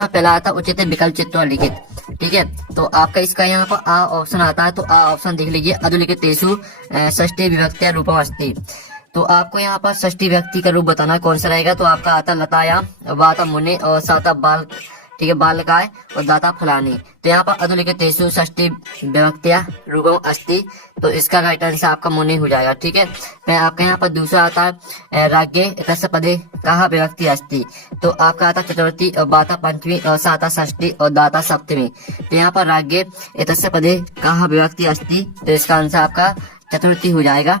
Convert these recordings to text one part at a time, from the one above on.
पहला आता उचित विकल्प चित्वा लिखित। ठीक है, तो आपका इसका यहाँ पर आ ऑप्शन आता है, तो आ ऑप्शन देख लीजिए। अधोलिखितेषु षष्ठी विभक्त्या रूपम अस्ति। तो आपको यहाँ पर षष्ठी व्यक्ति का रूप बताना है, कौन सा रहेगा। तो आपका आता लतायाम, वाता मुनि और साता बाल, ठीक है, बालकाय और दाता फलानी। तो यहाँ पर अधोलिखितेषु षष्ठी विभक्त्या रूपम अस्ति, तो इसका राइट आंसर आपका मुनि हो जाएगा। ठीक है, फिर आपका यहाँ पर दूसरा आता है राज्ञे तस्य पदे कहा विभक्ति अस्ति। तो आपका आता चतुर्थी और बाता पंचमी और साता षष्ठी और दाता सप्तमी। तो यहाँ पर राज्ञे तस्य पदे कहा विभक्ति अस्ति, तो इसका आंसर आपका चतुर्थी हो जाएगा।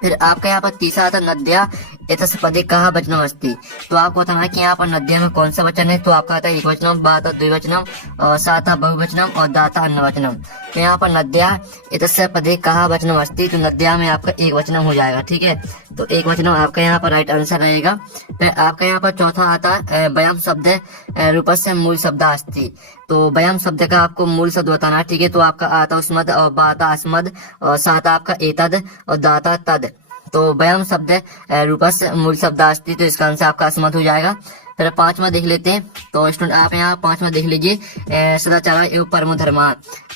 फिर आपका यहाँ पर तीसरा आता नद्या एतस्य पदे कहा वचनम अस्ति। तो आपको बताना है कि यहाँ पर नद्या में कौन सा वचन है। तो आपका आता है एक वचनम, बाता द्विवचनम और साता बहुवचनम और दाता अन्य वचनम। तो यहाँ पर नद्या एतस्य पदे कहा वचनम अस्ति, तो नद्या में आपका एक वचनम हो जाएगा। ठीक है, तो एक वचनम आपका यहाँ पर राइट आंसर रहेगा। फिर आपका यहाँ पर चौथा आता है वयम शब्द रूपस्य मूल शब्द अस्ति। तो वयम शब्द का आपको मूल शब्द बताना है। ठीक है, तो आपका आता अस्मद और बाता अस्मद और साता आपका एतद और दाता तद। तो वयम शब्द रूपस्य मूल शब्द अस्ति, तो इसका आंसर आपका अस्मद हो जाएगा। फिर पांचवा देख लेते हैं। तो स्टूडेंट आप यहाँ पांचवा देख लीजिए, सदाचार एवं परमो धर्मा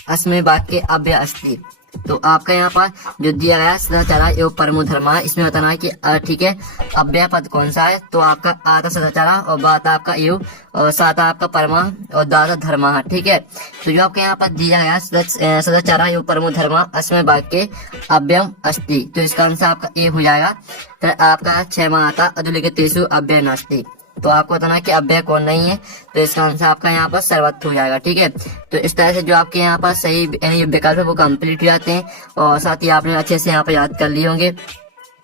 अस्मै वाक्य अव्यय अस्ति। तो आपका यहाँ पर जो दिया गया सदाचार एवं परमो धर्मा, इसमें बताना है कि ठीक है अव्यय पद कौन सा है। तो आपका आता सदाचार और बात आपका एवं और साता आपका परमा और दाता धर्मा। ठीक है, तो जो आपके यहाँ पर दिया गया सदाचार एवं परमो धर्मा अस्मै वाक्य अव्ययम अस्ति, तो इसका आंसर आपका ए हो जाएगा। फिर आपका छठवां आता अधोलिखितेषु अव्यय नास्ति। तो आपको बताना है कि अव्यय कौन नहीं है, तो इसका आंसर आपका यहाँ पर सर्वत्र हो जाएगा। ठीक है, तो इस तरह से जो आपके यहाँ पर सही यानी विकल्प है वो कंप्लीट हो जाते हैं और साथ ही आपने अच्छे से यहाँ पर याद कर लिए होंगे।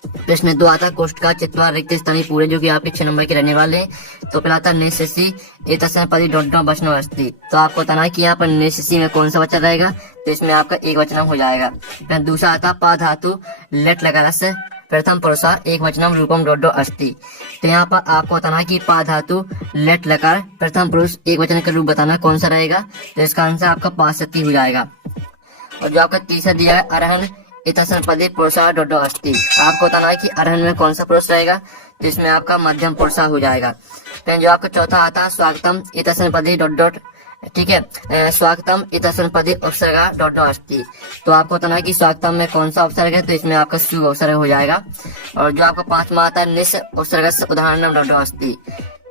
प्रश्न 2 आता कोष्ठ का चित्वा रिक्त स्थानीय पूरे, जो कि आपके 6 नंबर के रहने वाले हैं। तो पहला आता निशि एतस्य पदे डॉट वचनम अस्ति। तो आपको बताना है कि यहाँ पर निशि में कौन सा वचन रहेगा, तो इसमें आपका एक वचनम हो जाएगा। फिर दूसरा आता पा धातु लेट लगा प्रथम पुरुषा एक वचनम रूपम डॉट अस्ति। तो यहाँ पर आपको बताना है कि पा धातु लेट लकार प्रथम पुरुष एक वचन का रूप बताना कौन सा रहेगा, तो इसका आंसर आपका पासती हो जाएगा। और जो आपका तीसरा दिया है अरहन इतसन पदे पुरुषा डॉट अस्ति। आपको बताना है कि अरहन में कौन सा पुरुष रहेगा, तो इसमें आपका मध्यम पुरुषा हो जाएगा। फिर जो आपका चौथा आता है स्वागतम इतसन पदे डॉट, ठीक है, स्वागतम इतसन पदे उपसर्गा डॉट अस्ति। तो आपको बताना है कि स्वागतम में कौन सा उपसर्ग है, तो इसमें आपका शुभ उपसर्ग हो जाएगा। और जो आपका पांचवा आता है निस उपसर्ग उदाहरण डॉट अस्ति।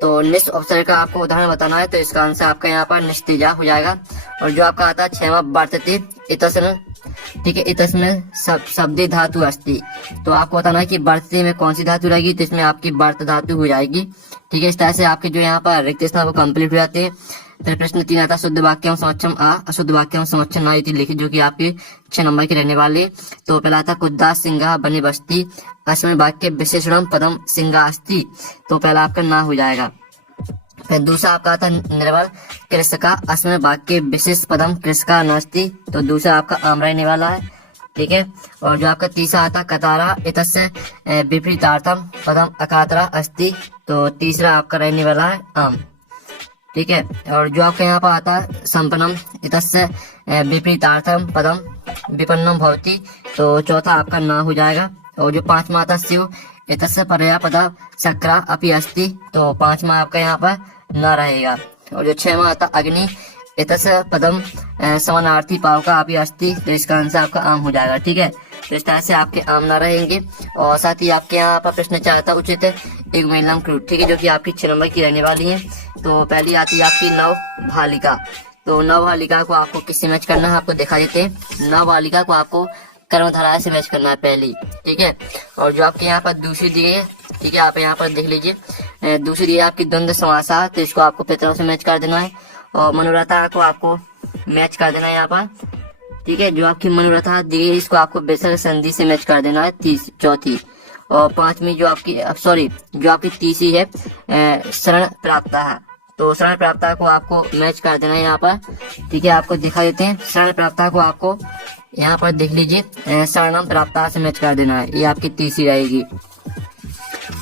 तो निस उपसर्ग का आपको उदाहरण बताना है, तो इसका आंसर आपका यहाँ पर निस्तेजा हो जाएगा। और जो आपका आता है छठवां वर्तते इतसन, ठीक है, इतस्में शब्दे धातु अस्ति। तो आपको बताना है कि वर्तते में कौन सी धातु रहेगी, तो इसमें आपकी वर्त धातु हो जाएगी। ठीक है, इस तरह से आपके जो यहाँ पर रिक्त स्थान वो कंप्लीट हो जाते हैं। फिर प्रश्न 3 आता शुद्ध वाक्यम समक्षम आ अशुद्ध वाक्यम समक्षम ना इति लिखित, जो कि आपके 6 नंबर के रहने वाले। तो पहला था कुद्दा सिंगा बनी बस्ती अस्मै वाक्य विशेषणम पदम सिंगा अस्ति। तो पहला आपका ना हो जाएगा। फिर दूसरा आपका आता निर्बल कृषका अस्मै वाक्य विशेष पदम कृषका नास्ति। तो दूसरा आपका आम रहने वाला है। ठीक है, और जो आपका तीसरा आता कतारा इतस्य विपरीतार्थम पदम अकातरा अस्ति। तो तीसरा आपका रहने वाला है आम। ठीक है, और जो आपका यहाँ पर आता है संपन्नम इतस्य विपरीतार्थम पदम विपन्नम भवति। तो चौथा आपका ना हो जाएगा। और जो पांचवा आता शिव इतस्य परया पदा सक्रा अपि अस्ति। तो पांचवा आपका यहाँ पर ना रहेगा। और जो छठवां आता अग्नि इतस्य पदम समानार्थी पाव का अपि अस्ति। तो इसका आंसर आपका आम हो जाएगा। ठीक है, तो इस तरह से आपके आम ना रहेंगे। और साथ ही आपके यहाँ पर प्रश्न 4 था उचित एक महिलाम क्रूड, ठीक है, जो कि आपकी 6 नंबर की रहने वाली है। तो पहली आती है आपकी नव भालिका। तो नव भालिका को आपको किससे मैच करना है, आपको दिखा देते हैं। नव भालिका को आपको कर्मधारय से मैच करना है पहली। ठीक है, और जो आपके यहाँ पर दूसरी दी है, ठीक है, आप यहाँ पर देख लीजिए, दूसरी दी है आपकी द्वंद्व समासा। तो इसको आपको पितरों से मैच कर देना है। और मनोरथा को आपको मैच कर देना है यहाँ पर। ठीक है, जो आपकी मनोरथा दी है इसको आपको विसर्ग संधि से मैच कर देना है चौथी। और पांचवी जो आपकी जो आपकी तीसरी है शरण प्राप्ता है। तो शरण प्राप्ता को आपको मैच कर देना है यहाँ पर। ठीक है, आपको दिखा देते हैं। शरण प्राप्ता को आपको यहाँ पर देख लीजिए, शरणम प्राप्ता से मैच कर देना है, ये आपकी तीसरी रहेगी।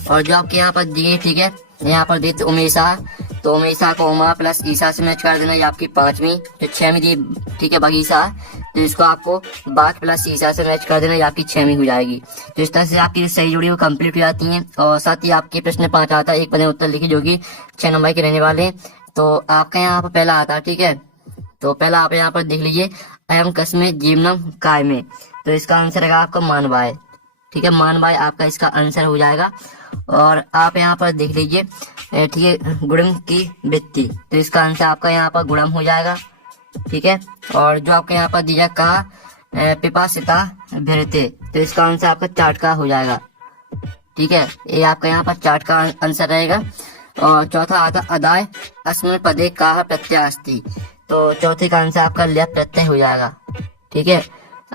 और जो आपके यहाँ पर दिए, ठीक है, यहाँ पर देते उमेशा। तो उमेशा को उमा प्लस ईसा से मैच कर देना, ये आपकी पांचवी। जो 6वीं दी, ठीक है, बगीचा, तो इसको आपको बाघ प्लस ईसा से मैच कर देना, ये आपकी 6वीं हो जाएगी। तो इस तरह से आपकी जो सही जोड़ी वो कंप्लीट हो जाती है। और साथ ही आपके प्रश्न 5 आता है एक पद में उत्तर लिखिए, जो कि 6 नंबर के रहने वाले हैं। तो आपका यहाँ पर पहला आता है, ठीक है। तो पहला आप यहाँ पर देख लीजिए, अयम कस्मे जीवनम काय में, तो इसका आंसर रहेगा आपका मानवाय, ठीक है। मानवाय आपका इसका आंसर हो जाएगा। और आप यहाँ पर देख लीजिए, ठीक है, गुणम की वृत्ति, तो इसका आंसर आपका यहाँ पर गुणम हो जाएगा, ठीक है। और जो आपका यहाँ पर दिया कहा पिपासिता भरते, तो इसका आंसर आपका चार्ट का हो जाएगा, ठीक है। ये आपका यहाँ पर चार्ट का आंसर रहेगा। और चौथा आता अदाय अस्मिन् पदे का प्रत्यय अस्ति, तो चौथे का आंसर आपका ल्यप प्रत्यय हो जाएगा, ठीक है।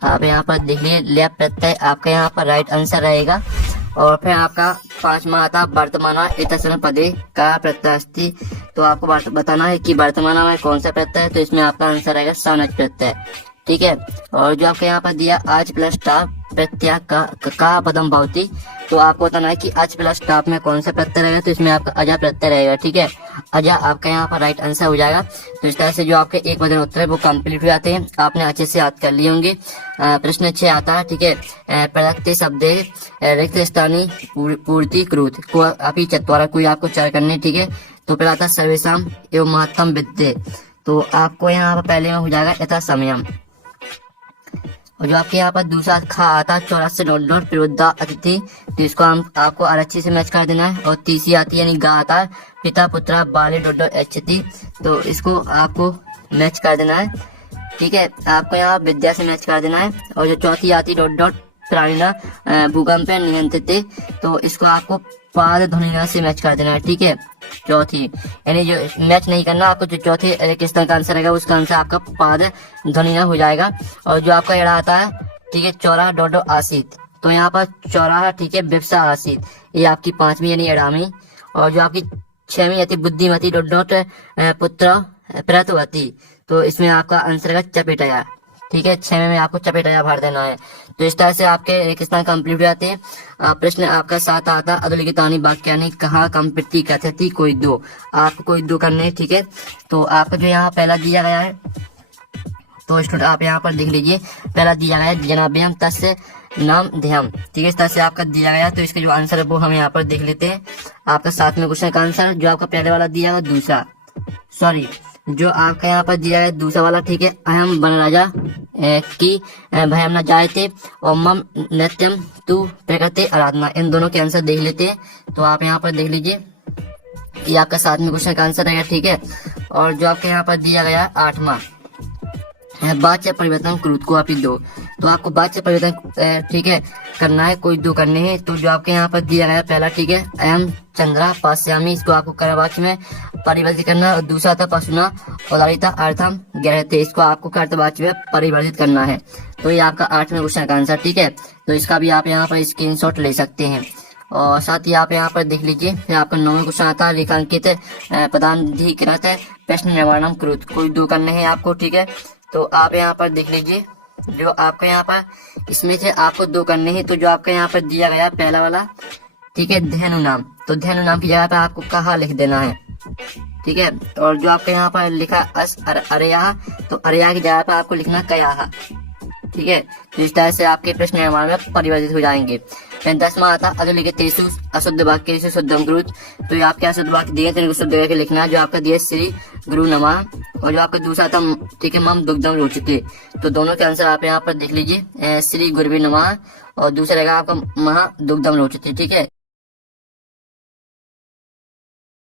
आप यहाँ पर देख लीजिए, ल्यप प्रत्यय आपका यहाँ पर राइट आंसर रहेगा। और फिर आपका पांचवा आता वर्तमान इतस्मिन् पदे का प्रत्यय अस्ति, तो आपको बताना है कि वर्तमान में कौन सा प्रत्यय है, तो इसमें आपका आंसर रहेगा सनच प्रत्यय, ठीक है। और जो आपके यहाँ पर दिया आज प्लस टाप प्रत्यय का पदम भवती, तो आपको बताना है कि आज प्लस टाप में कौन सा प्रत्यय रहेगा, तो इसमें आपका अजा प्रत्यय रहेगा, ठीक है। अजा आपका यहाँ पर राइट आंसर हो जाएगा। तो इस तरह से जो आपके एक वजन उत्तर है वो कंप्लीट हो जाते हैं, आपने अच्छे से याद कर लिए होंगे। प्रश्न 6 आता है, ठीक है, प्रदत्ते शब्दे रिक्त स्थानी पूर्ति कृत को अपि चत्वारः, कोई आपको 4 करने, ठीक है। तो पहला आता सर्वेशम एवं महत्तम विद्ये, तो आपको यहाँ पर पहले में हो जाएगा यथा समयम। और जो आपके यहाँ पर दूसरा खा आता है 84 पिरुद्धा अतिथि, तो इसको हम आपको आरक्षी से मैच कर देना है। और तीसरी आती है यानी गा आता है पिता पुत्रा बाले एचति, तो इसको आपको मैच कर देना है, ठीक है। आपको यहाँ विद्या से मैच कर देना है। और जो चौथी आती प्राणिना भूकंप नियंत्रित, तो इसको आपको पाद ध्वनिना से मैच कर देना है, ठीक है। चौथी यानी जो मैच नहीं करना, आपको जो चौथे किस तरह का आंसर रहेगा उसका आंसर आपका पाद ध्वनिना हो जाएगा। और जो आपका एड़ा आता है, ठीक है, चौराहा आसित, तो यहाँ पर चौराहा, ठीक है, व्यवसा आसित, ये आपकी 5वीं यानी एड़ामी। और जो आपकी 6वीं आती बुद्धिमती पुत्र प्रतवती, तो इसमें आपका आंसर रहेगा चपेटया, ठीक है। 6वें में आपको चपेटया भर देना है। तो इस तरह से आपके रेगिस्तान कंप्लीट हो जाते हैं। प्रश्न आपका 7 आता अधोलिखितानि वाक्यानि कहा कंप्लीटी कथयति, कोई 2, आपको कोई 2 करने, ठीक है। तो आपको जो यहाँ पहला दिया गया है, तो स्टूडेंट आप यहाँ पर देख लीजिए, पहला दिया गया है जनाभ्यम तस्य नाम ध्यम, ठीक है। इस तरह से आपका दिया गया, तो इसका जो आंसर है वो हम यहाँ पर देख लेते हैं। आपका 7वें क्वेश्चन का आंसर जो आपका पहले वाला दिया है दूसरा, सॉरी, जो आपका यहाँ पर दिया है दूसरा वाला, ठीक है, अहम वन राजा की भयम न जायते और मम नृत्यम तू प्रकृति आराधना, इन दोनों के आंसर देख लेते हैं। तो आप यहाँ पर देख लीजिए, ये आपका 7वें क्वेश्चन का आंसर रहेगा, ठीक है। और जो आपके यहाँ पर दिया गया 8वां वाच्य परिवर्तन क्रुत को आपकी 2, तो आपको वाच्य परिवर्तन, ठीक है, करना है, कोई 2 करने हैं। तो जो आपके यहाँ पर दिया गया पहला, ठीक है, अयम चंद्रा पास्यामी, इसको आपको कर्तवाच्य में परिवर्तित करना है। और दूसरा था पशुना उदारिता अर्थम गृहते, इसको आपको कर्तवाच्य में परिवर्तित करना है। तो ये आपका 8वें क्वेश्चन का आंसर, ठीक है। तो इसका भी आप यहाँ पर स्क्रीनशॉट ले सकते हैं। और साथ ही आप यहाँ पर देख लीजिए, फिर आपका 9वां क्वेश्चन आता है रेखांकित प्रधानाधिकृत प्रश्न निर्माणम कृत, कोई 2 करने हैं आपको, ठीक है। तो आप यहाँ पर देख लीजिए, जो आपका यहाँ पर इसमें से आपको 2 करने हैं। तो जो आपका यहाँ पर दिया गया पहला वाला, ठीक है, धेनु नाम, तो धेनु नाम की जगह पर आपको कहा लिख देना है, ठीक है। और जो आपका यहाँ पर लिखा अस अरया, तो अरया की जगह पर आपको लिखना कया, ठीक है। तो इस तरह से आपके प्रश्न निर्माण में परिवर्तित हो जाएंगे। 10वां आता अधोलिखितेषु अशुद्ध वाक्येषु शुद्धं कुरुत, तो ये आपके अशुद्ध वाक्य दिए थे, शुद्ध करके लिखना है। जो आपका दिया श्री गुरु नमः, और जो आपका दूसरा था, ठीक है, मम दुग्धम रोचते, तो दोनों के आंसर आप यहाँ पर देख लीजिए, श्री गुरुवे नमः, और दूसरा रहेगा आपका महा दुग्धम रोचते, ठीक है।